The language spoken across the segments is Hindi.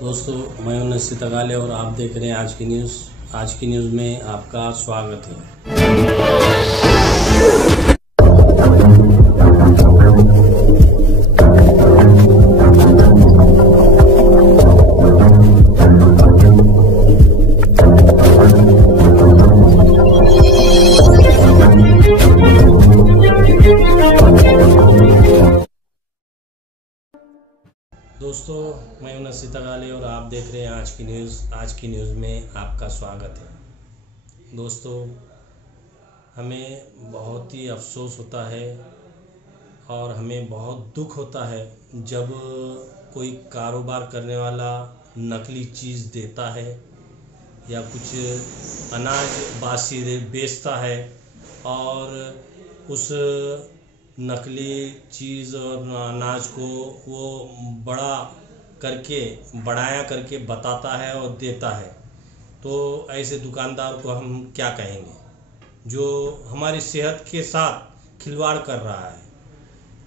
दोस्तों, मैं हूं नसीत अगाले और आप देख रहे हैं आज की न्यूज़। आज की न्यूज़ में आपका स्वागत है। दोस्तों, मैं हूं नसीत अगाले और आप देख रहे हैं आज की न्यूज़। आज की न्यूज़ में आपका स्वागत है। दोस्तों, हमें बहुत ही अफसोस होता है और हमें बहुत दुख होता है जब कोई कारोबार करने वाला नकली चीज़ देता है या कुछ अनाज बासी बेचता है और उस नकली चीज़ और अनाज को वो बढ़ाया करके बताता है और देता है। तो ऐसे दुकानदार को हम क्या कहेंगे जो हमारी सेहत के साथ खिलवाड़ कर रहा है।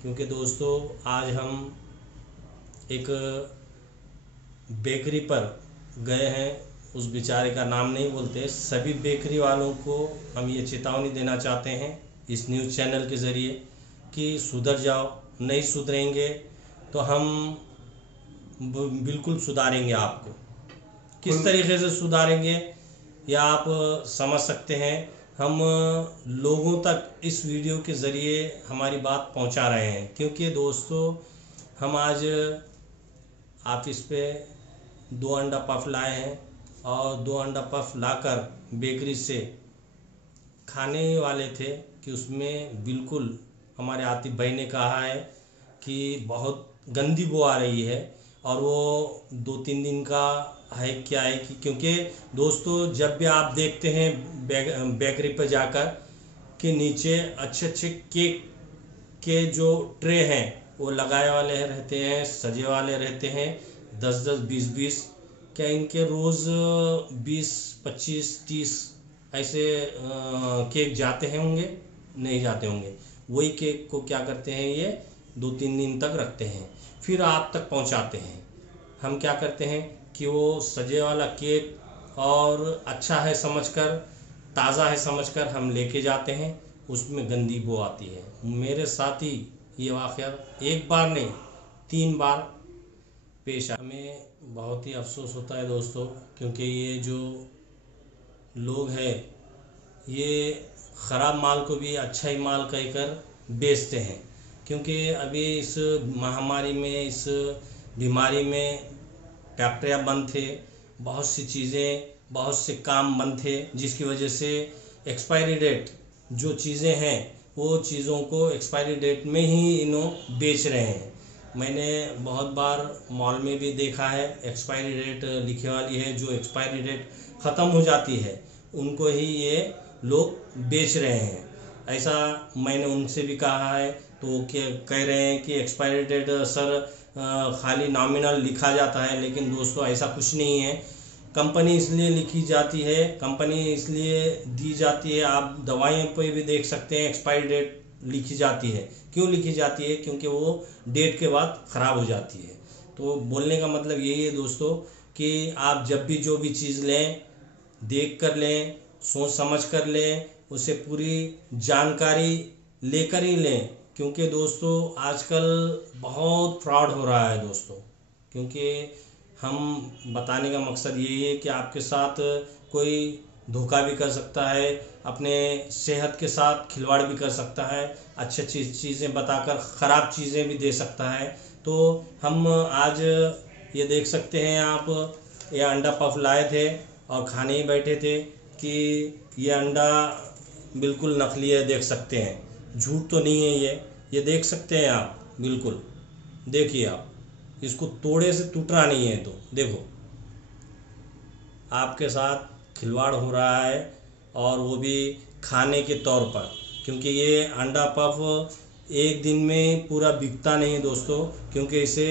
क्योंकि दोस्तों, आज हम एक बेकरी पर गए हैं, उस बेचारे का नाम नहीं बोलते। सभी बेकरी वालों को हम ये चेतावनी देना चाहते हैं इस न्यूज़ चैनल के ज़रिए कि सुधर जाओ। नहीं सुधरेंगे तो हम बिल्कुल सुधारेंगे आपको। किस तरीके से सुधारेंगे या आप समझ सकते हैं। हम लोगों तक इस वीडियो के ज़रिए हमारी बात पहुंचा रहे हैं। क्योंकि दोस्तों, हम आज ऑफिस पे 2 अंडा पफ लाए हैं और 2 अंडा पफ लाकर बेकरी से खाने वाले थे कि उसमें बिल्कुल हमारे आतिफ भाई ने कहा है कि बहुत गंदी बू आ रही है। और वो 2-3 दिन का है क्या है कि क्योंकि दोस्तों, जब भी आप देखते हैं बेकरी पर जाकर कि नीचे अच्छे अच्छे केक के जो ट्रे हैं वो लगाए वाले रहते हैं, सजे वाले रहते हैं। 10-10, 20-20 क्या इनके रोज़ 20, 25, 30 ऐसे केक जाते हैं होंगे? नहीं जाते होंगे। वही केक को क्या करते हैं, ये 2-3 दिन तक रखते हैं, फिर आप तक पहुंचाते हैं। हम क्या करते हैं कि वो सजे वाला केक और अच्छा है समझकर, ताज़ा है समझकर हम लेके जाते हैं, उसमें गंदी बू आती है। मेरे साथ ही ये वाक़या एक बार नहीं 3 बार पेश आया। हमें बहुत ही अफसोस होता है दोस्तों, क्योंकि ये जो लोग हैं ये ख़राब माल को भी अच्छा ही माल कहकर बेचते हैं। क्योंकि अभी इस महामारी में, इस बीमारी में फैक्ट्रियाँ बंद थे, बहुत सी चीज़ें, बहुत से काम बंद थे, जिसकी वजह से एक्सपायरी डेट जो चीज़ें हैं वो चीज़ों को एक्सपायरी डेट में ही इन्हों बेच रहे हैं। मैंने बहुत बार मॉल में भी देखा है, एक्सपायरी डेट लिखे वाली है। जो एक्सपायरी डेट ख़त्म हो जाती है उनको ही ये लोग बेच रहे हैं। ऐसा मैंने उनसे भी कहा है तो वो कह रहे हैं कि एक्सपायरी डेट सर खाली नॉमिनल लिखा जाता है, लेकिन दोस्तों ऐसा कुछ नहीं है। कंपनी इसलिए लिखी जाती है, कंपनी इसलिए दी जाती है। आप दवाइयों पे भी देख सकते हैं एक्सपायरी डेट लिखी जाती है। क्यों लिखी जाती है? क्योंकि वो डेट के बाद ख़राब हो जाती है। तो बोलने का मतलब यही है दोस्तों कि आप जब भी जो भी चीज़ लें, देख कर लें, सोच समझ कर लें, उसे पूरी जानकारी लेकर ही लें। क्योंकि दोस्तों, आजकल बहुत फ्रॉड हो रहा है दोस्तों। क्योंकि हम बताने का मकसद यही है कि आपके साथ कोई धोखा भी कर सकता है, अपने सेहत के साथ खिलवाड़ भी कर सकता है, अच्छी चीज़ें बताकर ख़राब चीज़ें भी दे सकता है। तो हम आज ये देख सकते हैं, आप ये अंडा पफ लाए थे और खाने ही बैठे थे कि ये अंडा बिल्कुल नकली है। देख सकते हैं, झूठ तो नहीं है ये देख सकते हैं आप। बिल्कुल देखिए, आप इसको तोड़े से टूट रहा नहीं है। तो देखो, आपके साथ खिलवाड़ हो रहा है और वो भी खाने के तौर पर। क्योंकि ये अंडा पफ एक दिन में पूरा बिकता नहीं है दोस्तों, क्योंकि इसे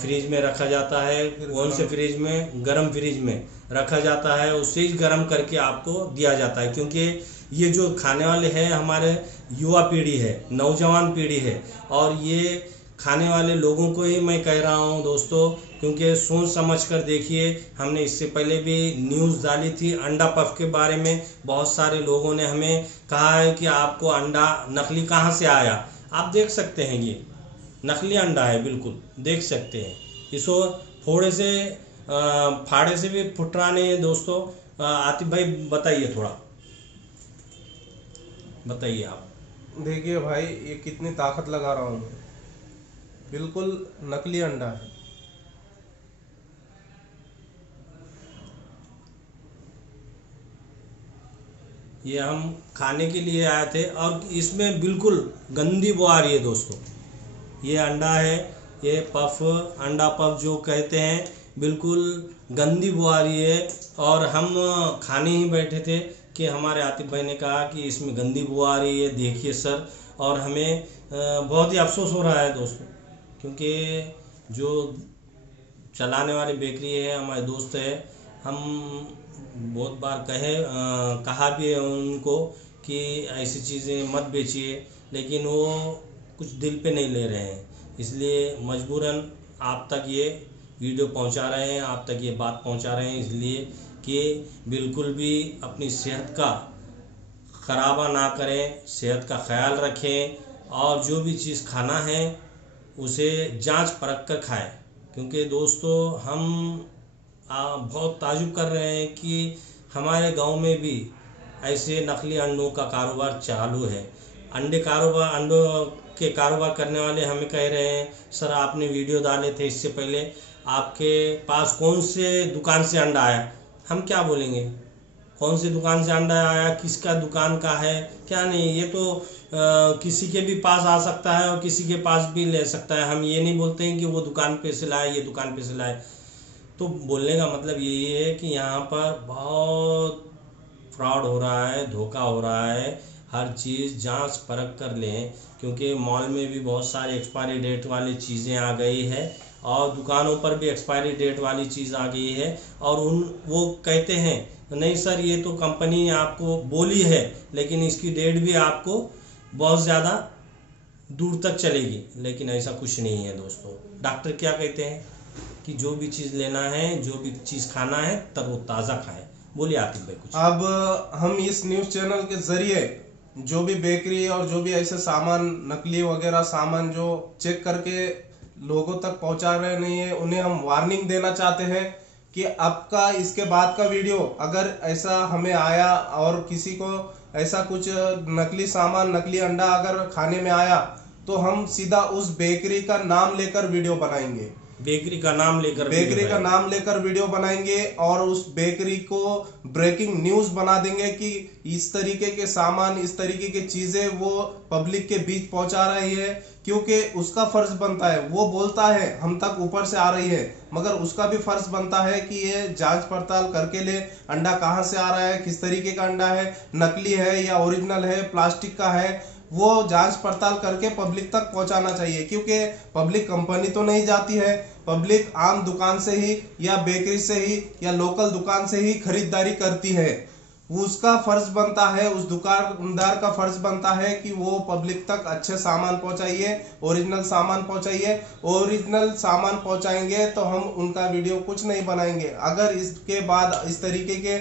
फ्रिज में रखा जाता है। कौन से फ्रिज में? गर्म फ्रिज में रखा जाता है, उससे ही गर्म करके आपको दिया जाता है। क्योंकि ये जो खाने वाले हैं हमारे युवा पीढ़ी है, नौजवान पीढ़ी है, और ये खाने वाले लोगों को ही मैं कह रहा हूं दोस्तों, क्योंकि सोच समझ कर देखिए। हमने इससे पहले भी न्यूज़ डाली थी अंडा पफ के बारे में। बहुत सारे लोगों ने हमें कहा है कि आपको अंडा नकली कहाँ से आया। आप देख सकते हैं ये नकली अंडा है, बिल्कुल देख सकते हैं। इसको थोड़े से फाड़े से भी फुटरा नहीं है दोस्तों। आतिफ भाई बताइए, थोड़ा बताइए आप। देखिए भाई, ये कितनी ताकत लगा रहा हूँ मैं, बिल्कुल नकली अंडा है। ये हम खाने के लिए आए थे और इसमें बिल्कुल गंदी बू आ रही है दोस्तों। ये अंडा है, ये पफ, अंडा पफ जो कहते हैं, बिल्कुल गंदी बू आ रही है। और हम खाने ही बैठे थे कि हमारे आतिफ भाई ने कहा कि इसमें गंदी बू आ रही है, देखिए सर। और हमें बहुत ही अफसोस हो रहा है दोस्तों, क्योंकि जो चलाने वाली बेकरी है, हमारे दोस्त है, हम बहुत बार कहा भी है उनको कि ऐसी चीज़ें मत बेचिए, लेकिन वो कुछ दिल पे नहीं ले रहे हैं। इसलिए मजबूरन आप तक ये वीडियो पहुंचा रहे हैं, आप तक ये बात पहुंचा रहे हैं, इसलिए कि बिल्कुल भी अपनी सेहत का खराबा ना करें, सेहत का ख्याल रखें और जो भी चीज़ खाना है उसे जांच परख कर खाएं। क्योंकि दोस्तों हम बहुत ताजुब कर रहे हैं कि हमारे गांव में भी ऐसे नकली अंडों का कारोबार चालू है। अंडों के कारोबार करने वाले हमें कह रहे हैं, सर आपने वीडियो डाले थे इससे पहले, आपके पास कौन से दुकान से अंडा आया। हम क्या बोलेंगे, कौन सी दुकान से अंडा आया, किसका दुकान का है, क्या नहीं। ये तो किसी के भी पास आ सकता है और किसी के पास भी ले सकता है। हम ये नहीं बोलते हैं कि वो दुकान पे से लाए, ये दुकान पे से लाए। तो बोलने का मतलब यही है कि यहाँ पर बहुत फ्रॉड हो रहा है, धोखा हो रहा है। हर चीज़ जांच परख कर लें, क्योंकि मॉल में भी बहुत सारी एक्सपायरी डेट वाली चीज़ें आ गई है और दुकानों पर भी एक्सपायरी डेट वाली चीज़ आ गई है। और वो कहते हैं नहीं सर ये तो कंपनी आपको बोली है, लेकिन इसकी डेट भी आपको बहुत ज़्यादा दूर तक चलेगी, लेकिन ऐसा कुछ नहीं है दोस्तों। डॉक्टर क्या कहते हैं कि जो भी चीज़ लेना है, जो भी चीज़ खाना है, तब वो ताज़ा खाएं। बोलिए आतिफ भाई कुछ। अब हम इस न्यूज़ चैनल के जरिए जो भी बेकरी और जो भी ऐसे सामान, नकली वगैरह सामान जो चेक करके लोगों तक पहुंचा रहे नहीं है, उन्हें हम वार्निंग देना चाहते हैं कि आपका इसके बाद का वीडियो अगर ऐसा हमें आया और किसी को ऐसा कुछ नकली सामान, नकली अंडा अगर खाने में आया, तो हम सीधा उस बेकरी का नाम लेकर वीडियो बनाएंगे। बेकरी का नाम लेकर वीडियो बनाएंगे और उस बेकरी को ब्रेकिंग न्यूज बना देंगे कि इस तरीके के सामान, इस तरीके की चीजें वो पब्लिक के बीच पहुंचा रही है। क्योंकि उसका फर्ज बनता है, वो बोलता है हम तक ऊपर से आ रही है, मगर उसका भी फर्ज बनता है कि ये जांच पड़ताल करके ले अंडा कहां से आ रहा है, किस तरीके का अंडा है, नकली है या ओरिजिनल है, प्लास्टिक का है, वो जांच पड़ताल करके पब्लिक तक पहुंचाना चाहिए। क्योंकि पब्लिक कंपनी तो नहीं जाती है, पब्लिक आम दुकान से ही या बेकरी से ही या लोकल दुकान से ही खरीदारी करती है। उसका फर्ज बनता है, उस दुकानदार का फर्ज बनता है कि वो पब्लिक तक अच्छे सामान पहुंचाइए, ओरिजिनल सामान पहुंचाइए। ओरिजिनल सामान पहुंचाएंगे तो हम उनका वीडियो कुछ नहीं बनाएंगे। अगर इसके बाद इस तरीके के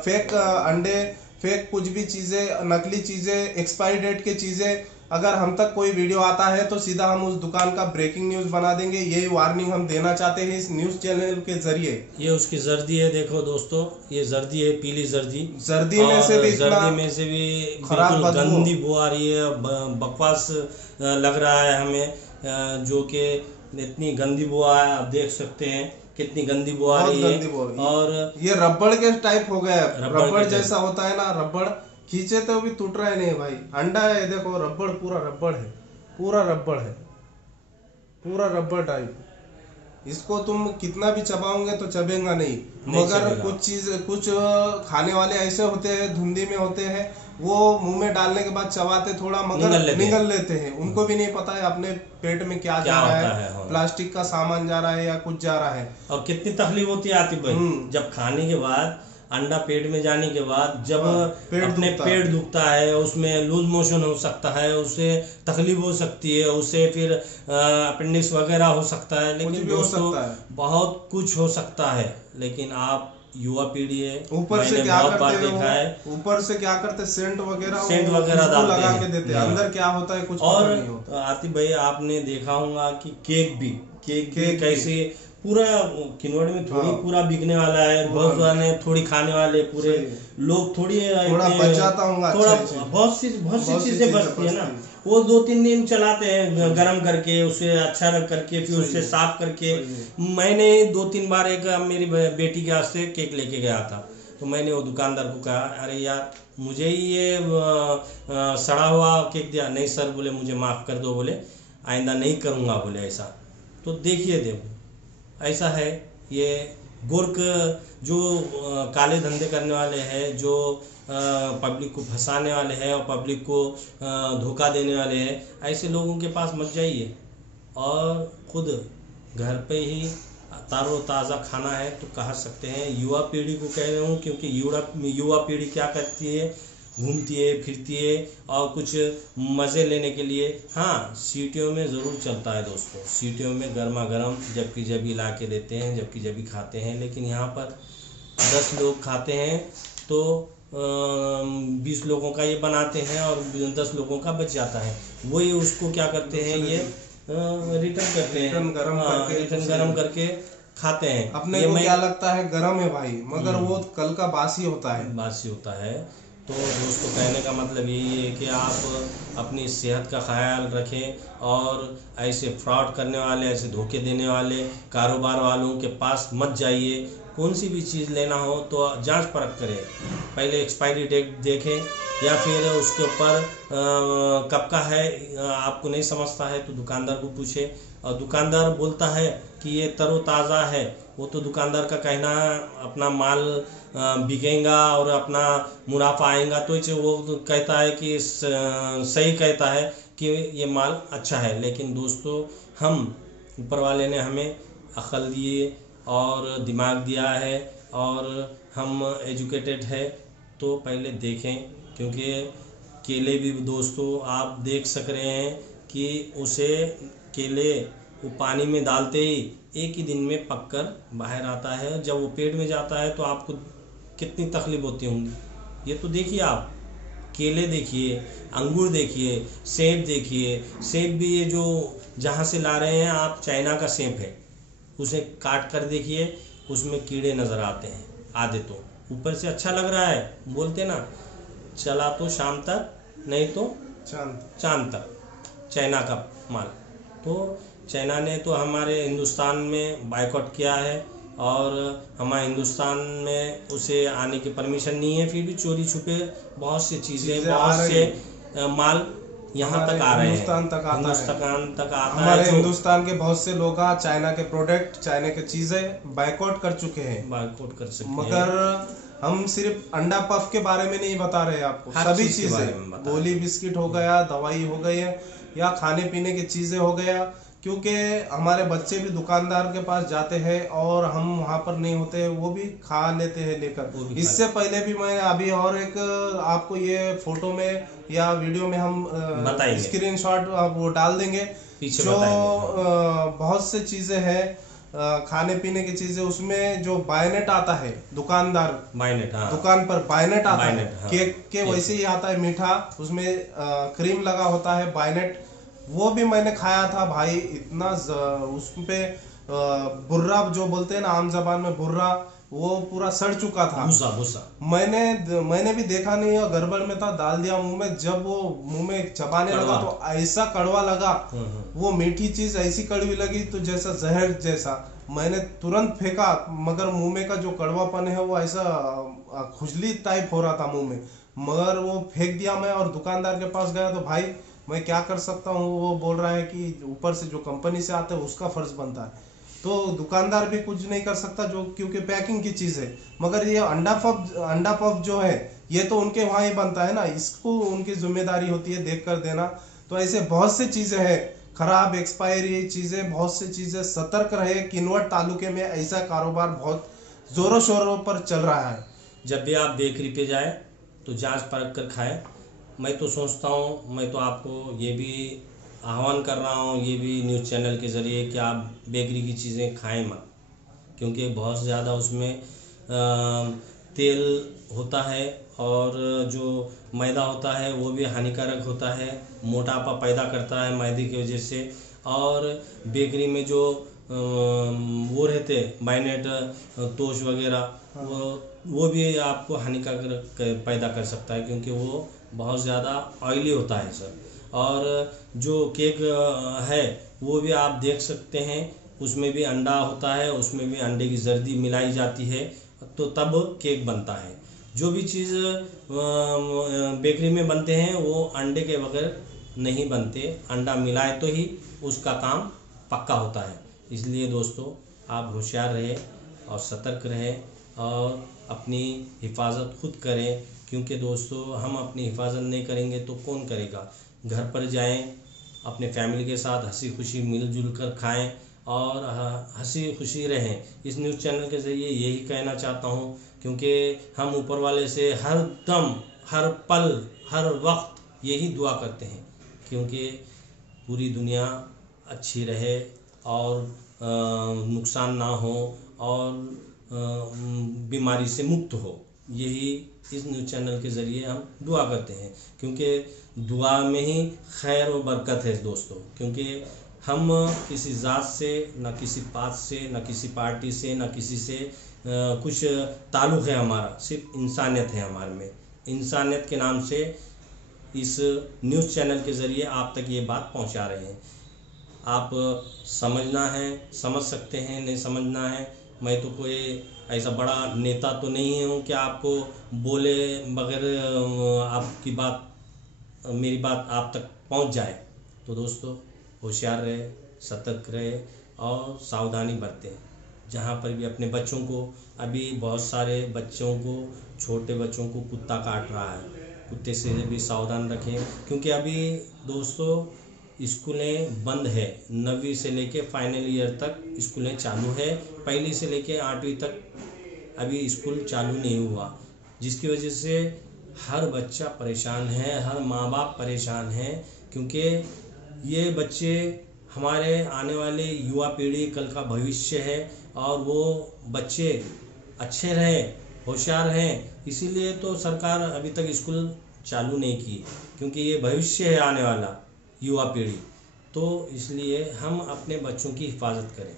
फेक अंडे, फेक कुछ भी चीजें, नकली चीजें, एक्सपायरी डेट की चीजें अगर हम तक कोई वीडियो आता है तो सीधा हम उस दुकान का ब्रेकिंग न्यूज बना देंगे। यही वार्निंग हम देना चाहते हैं इस न्यूज चैनल के जरिए। ये उसकी जर्दी है, देखो दोस्तों, ये जर्दी है, पीली जर्दी। जर्दी में से भी खराब गंदी बू आ रही है, बकवास लग रहा है हमें, जो कि इतनी गंदी बू है। आप देख सकते हैं कितनी गंदी बू आ रही है। और ये रबड़ के टाइप हो गया है, रबड़ जैसा होता है ना, रबड़ खींचे तो भी टूट रहा है नहीं भाई। अंडा है, देखो रबड़, पूरा रबड़ है, पूरा रबड़ है, पूरा रबड़ टाइप। इसको तुम कितना भी चबाओगे तो चबेगा नहीं। मगर कुछ खाने वाले ऐसे होते हैं, धुंधी में होते हैं, वो मुंह में डालने के बाद चबाते थोड़ा, मगर निगल लेते हैं। उनको भी नहीं पता है अपने पेट में क्या जा रहा है, प्लास्टिक का सामान जा रहा है या कुछ जा रहा है। और कितनी तकलीफ होती है आतिफ भाई, जब खाने के बाद अंडा पेट में जाने के बाद जब अपने दुखता पेट दुखता है, उसमें लूज मोशन हो सकता है, उससे तकलीफ हो सकती है, उससे फिर अपेंडिक्स वगैरह हो सकता है। लेकिन दोस्तों बहुत कुछ हो सकता है। लेकिन आप युवा पीढ़ी है, ऊपर से मैंने क्या बहुत बार करते हैं देखा है, ऊपर से क्या करते हैं, सेंट वगैरह डालते लगा हैं, के देते हैं, अंदर क्या होता है कुछ और पता नहीं होता। आतिफ भाई आपने देखा होगा कि केक भी केक कैसे पूरा किन्नौर में थोड़ी हाँ। पूरा बिकने वाला है, बहुत जाने थोड़ी खाने वाले, पूरे लोग थोड़ा बच जाता होगा, थोड़ा बहुत सी चीजें बचती है ना, वो 2-3 दिन चलाते हैं गरम करके, उसे अच्छा रख करके, फिर उसे साफ करके। मैंने 2-3 बार एक मेरी बेटी के वास्ते केक लेके गया था, तो मैंने वो दुकानदार को कहा, अरे यार मुझे ही ये सड़ा हुआ केक दिया। नहीं सर, बोले मुझे माफ़ कर दो, बोले आइंदा नहीं करूँगा, बोले ऐसा। तो देखिए देखो ऐसा है, ये गोरख जो काले धंधे करने वाले हैं, जो पब्लिक को फंसाने वाले हैं और पब्लिक को धोखा देने वाले हैं, ऐसे लोगों के पास मत जाइए और खुद घर पे ही तारो ताज़ा खाना है तो कहा सकते हैं। युवा पीढ़ी को कह रहा हूँ, क्योंकि युवा पीढ़ी क्या करती है, घूमती है फिरती है और कुछ मज़े लेने के लिए। हाँ, सीटियों में ज़रूर चलता है दोस्तों, सीटियों में गर्मा गर्म जबकि जब ला के देते हैं, जबकि जब खाते हैं। लेकिन यहाँ पर 10 लोग खाते हैं तो 20 लोगों का ये बनाते हैं और 10 लोगों का बच जाता है। वही उसको क्या करते हैं, ये रिटर्न करते हैं, रिटर्न गरम करके खाते हैं। अपने को क्या लगता है गरम है भाई, मगर वो कल का बासी होता है। तो दोस्तों कहने का मतलब यही है कि आप अपनी सेहत का ख्याल रखें और ऐसे फ्रॉड करने वाले, ऐसे धोखे देने वाले कारोबार वालों के पास मत जाइए। कौन सी भी चीज़ लेना हो तो जांच परख करें, पहले एक्सपायरी डेट देखें, या फिर उसके ऊपर कब का है आपको नहीं समझता है तो दुकानदार को पूछे, और दुकानदार बोलता है कि ये तरोताज़ा है, वो तो दुकानदार का कहना है अपना माल बिकेगा और अपना मुनाफा आएगा, तो वो कहता है कि सही कहता है कि ये माल अच्छा है। लेकिन दोस्तों हम ऊपर वाले ने हमें अक्ल दिए और दिमाग दिया है और हम एजुकेटेड है, तो पहले देखें। क्योंकि केले भी दोस्तों आप देख सक रहे हैं कि उसे केले वो पानी में डालते ही एक ही दिन में पककर बाहर आता है, जब वो पेट में जाता है तो आपको कितनी तकलीफ होती होंगी। ये तो देखिए, आप केले देखिए, अंगूर देखिए, सेब देखिए। सेब भी ये जो जहाँ से ला रहे हैं आप, चाइना का सेब है, उसे काट कर देखिए, उसमें कीड़े नज़र आते हैं आधे। तो ऊपर से अच्छा लग रहा है, बोलते ना चला तो शाम तक, नहीं तो चांद तक, चाइना का माल। तो चाइना ने तो हमारे हिंदुस्तान में बायकॉट किया है और हमारे हिंदुस्तान में उसे आने की परमिशन नहीं है, फिर भी चोरी छुपे बहुत सी चीज़ें, बहुत से माल यहाँ तक आ रहे हैं, हिंदुस्तान तक आता है। हमारे हिंदुस्तान के बहुत से लोग चाइना के प्रोडक्ट, चाइना के चीज़ें बायकॉट कर चुके हैं, मगर हम सिर्फ अंडा पफ के बारे में नहीं बता रहे आपको, सभी चीज़ें, गोली बिस्किट हो गया, दवाई हो गई है, या खाने पीने की चीज़ें हो गया। क्योंकि हमारे बच्चे भी दुकानदार के पास जाते हैं और हम वहाँ पर नहीं होते, वो भी खा लेते हैं लेकर। इससे पहले भी मैं अभी और एक आपको ये फोटो में या वीडियो में हम स्क्रीनशॉट वो डाल देंगे, जो बहुत से चीज़ें हैं खाने पीने की चीज़ें, उसमें जो बायनेट आता है, दुकानदार बायनेट, दुकान पर बायनेट आता है, केक के वैसे ही आता है मीठा, उसमें क्रीम लगा होता है बायनेट। वो भी मैंने खाया था भाई, इतना उसपे बुर्रा जो बोलते हैं ना आम जबान में बुर्रा, वो पूरा सड़ चुका था, भूसा। मैंने भी देखा नहीं और गड़बड़ में था, डाल दिया मुंह में। जब वो मुंह में चबाने लगा तो ऐसा कड़वा लगा, वो मीठी चीज ऐसी कड़वी लगी तो जैसा जहर जैसा। मैंने तुरंत फेंका, मगर मुंह में का जो कड़वापन है वो ऐसा खुजली टाइप हो रहा था मुंह में, मगर वो फेंक दिया मैं। और दुकानदार के पास गया तो भाई मैं क्या कर सकता हूँ, वो बोल रहा है कि ऊपर से जो कंपनी से आता है उसका फर्ज बनता है, तो दुकानदार भी कुछ नहीं कर सकता, जो क्योंकि पैकिंग की चीज़ है। मगर ये अंडा पफ जो है ये तो उनके वहाँ ही बनता है ना, इसको उनकी जिम्मेदारी होती है देख कर देना। तो ऐसे बहुत से चीज़ें हैं खराब, एक्सपायरी चीज़ें, बहुत सी चीज़ें, सतर्क रहे। किन्नौर तालुके में ऐसा कारोबार बहुत जोरों शोरों पर चल रहा है, जब भी आप बेकरी पे जाएं तो जांच परख कर खाएं। मैं तो सोचता हूँ, मैं तो आपको ये भी आह्वान कर रहा हूँ, ये भी न्यूज़ चैनल के ज़रिए, कि आप बेकरी की चीज़ें खाएं मत, क्योंकि बहुत ज़्यादा उसमें तेल होता है और जो मैदा होता है वो भी हानिकारक होता है, मोटापा पैदा करता है मैदे की वजह से। और बेकरी में जो वो रहते माइनेट तोश वगैरह, वो भी आपको हानिकारक पैदा कर सकता है, क्योंकि वो बहुत ज़्यादा ऑयली होता है सर। और जो केक है वो भी आप देख सकते हैं, उसमें भी अंडा होता है, उसमें भी अंडे की जर्दी मिलाई जाती है, तो तब केक बनता है। जो भी चीज़ बेकरी में बनते हैं वो अंडे के बगैर नहीं बनते, अंडा मिलाए तो ही उसका काम पक्का होता है। इसलिए दोस्तों, आप होशियार रहें और सतर्क रहें और अपनी हिफाजत खुद करें, क्योंकि दोस्तों हम अपनी हिफाजत नहीं करेंगे तो कौन करेगा। घर पर जाएं, अपने फैमिली के साथ हंसी खुशी मिलजुल कर खाएं और हंसी खुशी रहें। इस न्यूज़ चैनल के ज़रिए यही कहना चाहता हूं, क्योंकि हम ऊपर वाले से हर दम, हर पल, हर वक्त यही दुआ करते हैं, क्योंकि पूरी दुनिया अच्छी रहे और नुकसान ना हो और बीमारी से मुक्त हो। यही इस न्यूज़ चैनल के ज़रिए हम दुआ करते हैं, क्योंकि दुआ में ही खैर और बरकत है दोस्तों। क्योंकि हम किसी ज़ात से, न किसी पात से, न किसी पार्टी से, न किसी से कुछ ताल्लुक़ है हमारा, सिर्फ इंसानियत है हमारे में। इंसानियत के नाम से इस न्यूज़ चैनल के ज़रिए आप तक ये बात पहुंचा रहे हैं। आप समझना है, समझ सकते हैं, नहीं समझना है। मैं तो कोई ऐसा बड़ा नेता तो नहीं हूँ कि आपको बोले बगैर आपकी बात, मेरी बात आप तक पहुँच जाए। तो दोस्तों, होशियार रहे, सतर्क रहे और सावधानी बरतें। जहाँ पर भी अपने बच्चों को, अभी बहुत सारे बच्चों को, छोटे बच्चों को कुत्ता काट रहा है, कुत्ते से भी सावधान रखें। क्योंकि अभी दोस्तों स्कूलें बंद है, 9वीं से लेके फाइनल ईयर तक स्कूलें चालू है, पहली से लेके 8वीं तक अभी स्कूल चालू नहीं हुआ, जिसकी वजह से हर बच्चा परेशान है, हर माँ बाप परेशान है। क्योंकि ये बच्चे हमारे आने वाले युवा पीढ़ी, कल का भविष्य है, और वो बच्चे अच्छे रहें, होशियार रहें, इसीलिए तो सरकार अभी तक स्कूल चालू नहीं की, क्योंकि ये भविष्य है आने वाला युवा पीढ़ी। तो इसलिए हम अपने बच्चों की हिफाजत करें।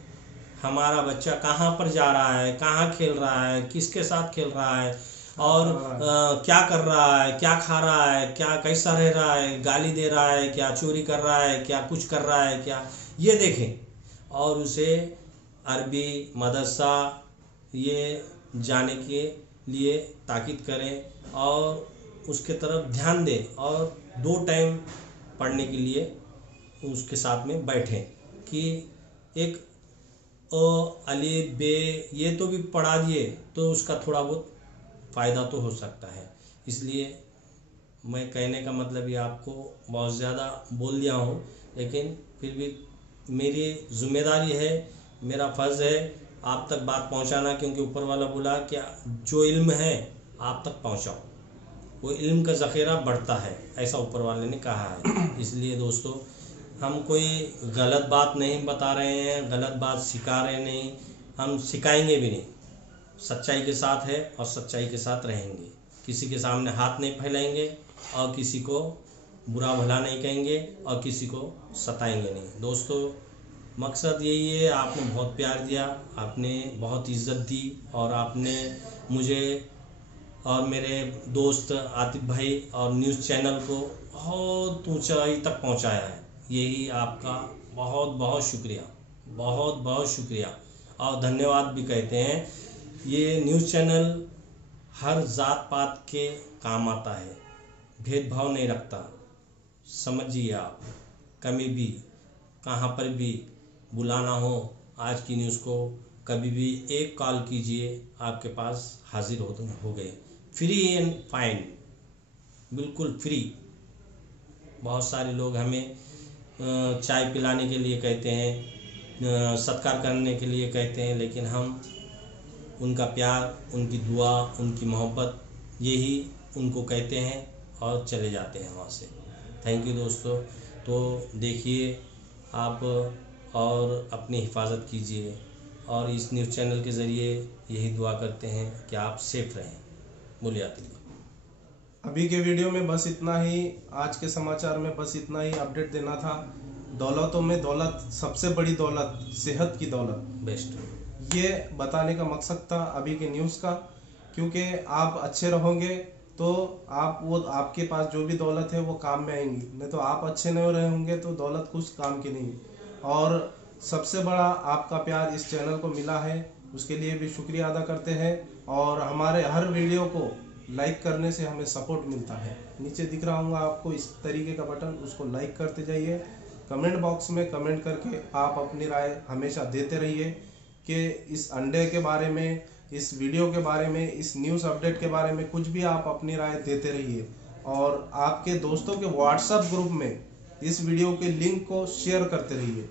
हमारा बच्चा कहाँ पर जा रहा है, कहाँ खेल रहा है, किसके साथ खेल रहा है और क्या कर रहा है, क्या खा रहा है, क्या कैसा रह रहा है, गाली दे रहा है क्या, चोरी कर रहा है क्या, कुछ कर रहा है क्या, ये देखें और उसे अरबी मदरसा ये जाने के लिए ताकीद करें और उसके तरफ ध्यान दें और 2 टाइम पढ़ने के लिए उसके साथ में बैठें, कि एक अलिफ बे ये तो भी पढ़ा दिए तो उसका थोड़ा बहुत फ़ायदा तो हो सकता है। इसलिए मैं कहने का मतलब ये आपको बहुत ज़्यादा बोल दिया हूँ, लेकिन फिर भी मेरी जिम्मेदारी है, मेरा फ़र्ज़ है आप तक बात पहुँचाना, क्योंकि ऊपर वाला बोला कि जो इल्म है आप तक पहुँचाओ, वो इल्म का ज़ख़ीरा बढ़ता है, ऐसा ऊपर वाले ने कहा है। इसलिए दोस्तों, हम कोई गलत बात नहीं बता रहे हैं, गलत बात सिखा रहे नहीं, हम सिखाएंगे भी नहीं। सच्चाई के साथ है और सच्चाई के साथ रहेंगे, किसी के सामने हाथ नहीं फैलाएंगे और किसी को बुरा भला नहीं कहेंगे और किसी को सताएंगे नहीं। दोस्तों, मकसद यही है, आपने बहुत प्यार दिया, आपने बहुत इज़्ज़त दी और आपने मुझे और मेरे दोस्त आतिफ भाई और न्यूज़ चैनल को बहुत ऊंचाई तक पहुंचाया है। यही आपका बहुत बहुत शुक्रिया, बहुत बहुत शुक्रिया और धन्यवाद भी कहते हैं। ये न्यूज़ चैनल हर जात पात के काम आता है, भेदभाव नहीं रखता। समझिए आप, कभी भी कहाँ पर भी बुलाना हो, आज की न्यूज़ को कभी भी एक कॉल कीजिए, आपके पास हाजिर हो गए, फ्री एंड फाइन, बिल्कुल फ्री। बहुत सारे लोग हमें चाय पिलाने के लिए कहते हैं, सत्कार करने के लिए कहते हैं, लेकिन हम उनका प्यार, उनकी दुआ, उनकी मोहब्बत, यही उनको कहते हैं और चले जाते हैं वहाँ से। थैंक यू दोस्तों। तो देखिए आप और अपनी हिफाजत कीजिए, और इस न्यूज़ चैनल के ज़रिए यही दुआ करते हैं कि आप सेफ रहें। बोलिए आतिफ। अभी के वीडियो में बस इतना ही, आज के समाचार में बस इतना ही अपडेट देना था। दौलतों में दौलत, सबसे बड़ी दौलत सेहत की दौलत बेस्ट, ये बताने का मकसद था अभी के न्यूज़ का। क्योंकि आप अच्छे रहोगे तो आपके पास जो भी दौलत है वो काम में आएंगी, नहीं तो आप अच्छे नहीं रहे होंगे तो दौलत कुछ काम की नहीं। और सबसे बड़ा आपका प्यार इस चैनल को मिला है, उसके लिए भी शुक्रिया अदा करते हैं। और हमारे हर वीडियो को लाइक करने से हमें सपोर्ट मिलता है। नीचे दिख रहा होगा आपको इस तरीके का बटन, उसको लाइक करते जाइए। कमेंट बॉक्स में कमेंट करके आप अपनी राय हमेशा देते रहिए कि इस अंडे के बारे में, इस वीडियो के बारे में, इस न्यूज़ अपडेट के बारे में कुछ भी आप अपनी राय देते रहिए। और आपके दोस्तों के व्हाट्सएप ग्रुप में इस वीडियो के लिंक को शेयर करते रहिए।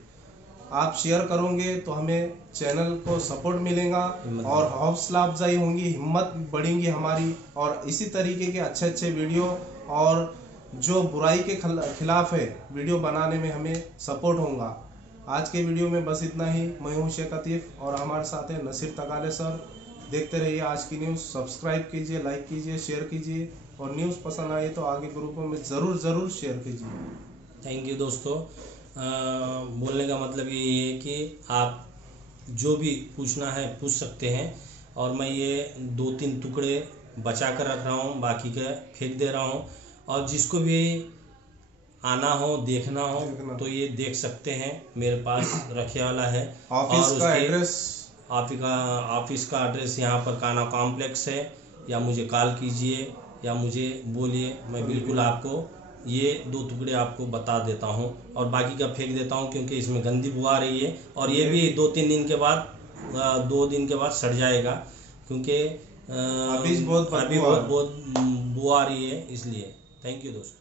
आप शेयर करोगे तो हमें चैनल को सपोर्ट मिलेगा और हौसला अफजाई होंगी, हिम्मत बढ़ेंगी हमारी, और इसी तरीके के अच्छे अच्छे वीडियो और जो बुराई के खिलाफ है वीडियो बनाने में हमें सपोर्ट होगा। आज के वीडियो में बस इतना ही। मैं हूं शेख अतीफ और हमारे साथ है नसीर तकाले सर। देखते रहिए आज की न्यूज़, सब्सक्राइब कीजिए, लाइक कीजिए, शेयर कीजिए, और न्यूज़ पसंद आए तो आगे ग्रुपों में ज़रूर शेयर कीजिए। थैंक यू दोस्तों। बोलने का मतलब यही है कि आप जो भी पूछना है पूछ सकते हैं, और मैं ये 2-3 टुकड़े बचा कर रख रहा हूँ, बाकी का फेंक दे रहा हूँ। और जिसको भी आना हो, देखना हो तो ये देख सकते हैं, मेरे पास रखे वाला है। ऑफिस का एड्रेस, ऑफिस का एड्रेस यहाँ पर काना कॉम्प्लेक्स है, या मुझे कॉल कीजिए या मुझे बोलिए, मैं बिल्कुल आपको ये 2 टुकड़े आपको बता देता हूँ, और बाकी का फेंक देता हूँ क्योंकि इसमें गंदी बू आ रही है, और ये भी 2-3 दिन के बाद 2 दिन के बाद सड़ जाएगा, क्योंकि अभी बहुत बू आ रही है, इसलिए। थैंक यू दोस्तों।